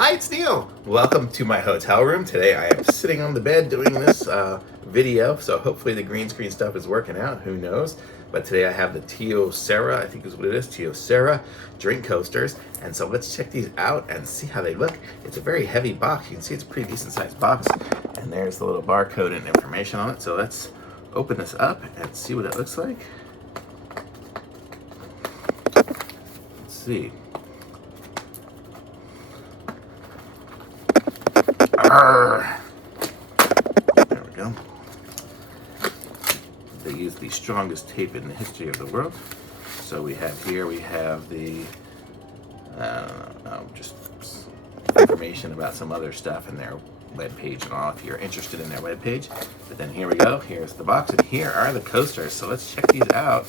Hi, it's Neil. Welcome to my hotel room. Today I am sitting on the bed doing this video, so hopefully the green screen stuff is working out, who knows. But today I have the Teocera, I think is what it is, Teocera drink coasters. And so let's check these out and see how they look. It's a very heavy box. You can see it's a pretty decent sized box. And there's the little barcode and information on it. So let's open this up and see what it looks like. Let's see. There we go. They use the strongest tape in the history of the world. So we have here, we have the just information about some other stuff in their webpage and all if you're interested in their webpage. But then here we go, here's the box, and here are the coasters. So let's check these out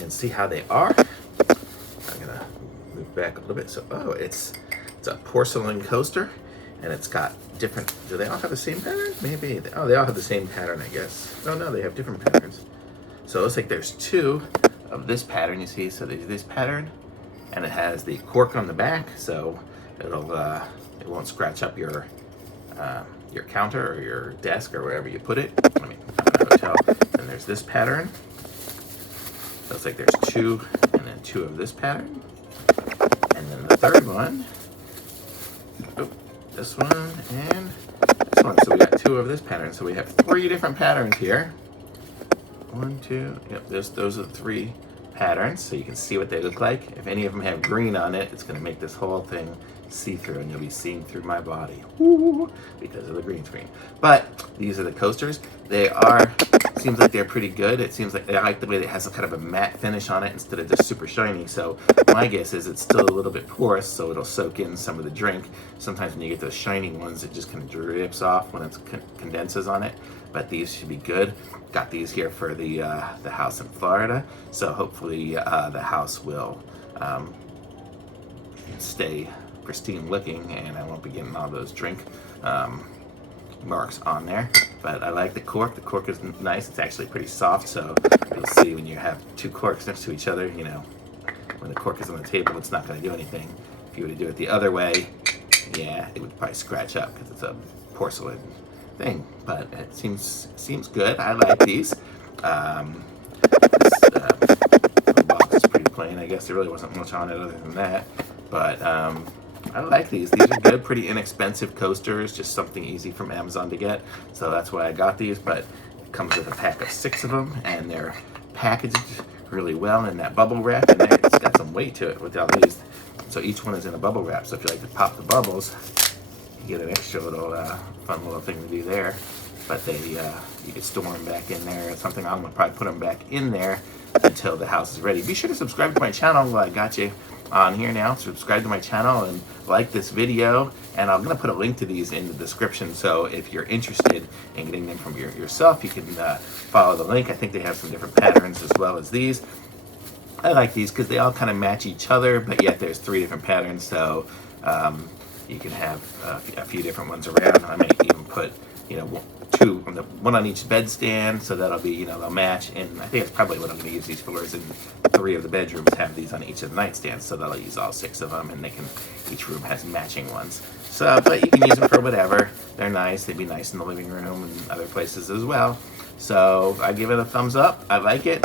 and see how they are. I'm gonna move back a little bit. So, it's a porcelain coaster. And it's got different, do they all have the same pattern? Maybe, they all have the same pattern, I guess. Oh no, they have different patterns. So it looks like there's two of this pattern, you see? So there's this pattern, and it has the cork on the back, so it'll, it won't scratch up your counter or your desk or wherever you put it. I mean, I'm in a hotel. And there's this pattern. So it's like there's two, and then two of this pattern. And then the third one, this one and this one. So we got two of this pattern. So we have three different patterns here. One, two, yep, those are the three patterns. So you can see what they look like. If any of them have green on it, it's gonna make this whole thing see-through and you'll be seeing through my body. Woo, because of the green screen. But these are the coasters. They are, seems like they're pretty good. It seems like I like the way it has a kind of a matte finish on it instead of just super shiny. So my guess is it's still a little bit porous, so it'll soak in some of the drink. Sometimes when you get those shiny ones, it just kind of drips off when it condenses on it. But these should be good. Got these here for the house in Florida. So hopefully the house will stay pristine looking and I won't be getting all those drink marks on there. But I like the cork. The cork is nice. It's actually pretty soft, so you'll see when you have two corks next to each other, you know, when the cork is on the table, it's not going to do anything. If you were to do it the other way, yeah, it would probably scratch up because it's a porcelain thing. But it seems good. I like these. The box is pretty plain. I guess there really wasn't much on it other than that. But I like these. These are good, pretty inexpensive coasters, just something easy from Amazon to get. So that's why I got these, but it comes with a pack of 6 of them, and they're packaged really well in that bubble wrap, and it's got some weight to it with all these. So each one is in a bubble wrap, so if you like to pop the bubbles, you get an extra little fun little thing to do there. But they, you can store them back in there or something. I'm gonna probably put them back in there until the house is ready. Be sure to subscribe to my channel while I got you on here now. Subscribe to my channel and like this video, and I'm gonna put a link to these in the description, so if you're interested in getting them from yourself, you can follow the link. I think they have some different patterns as well as these. I like these because they all kind of match each other, but yet there's 3 different patterns, so you can have a few different ones around. I may even put, you know, one on each bedstand, so that'll be, you know, they'll match. And I think that's probably what I'm going to use these for, is in 3 of the bedrooms have these on each of the nightstands, so that'll use all 6 of them, and they can, each room has matching ones. So, but you can use them for whatever. They're nice. They'd be nice in the living room and other places as well. So I give it a thumbs up. I like it.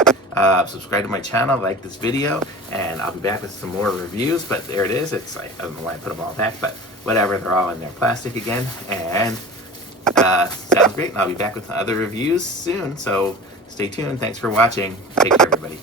Subscribe to my channel, like this video, and I'll be back with some more reviews. But there it is. I don't know why I put them all back, but whatever. They're all in their plastic again, and sounds great. And I'll be back with other reviews soon. So stay tuned. Thanks for watching. Take care, everybody.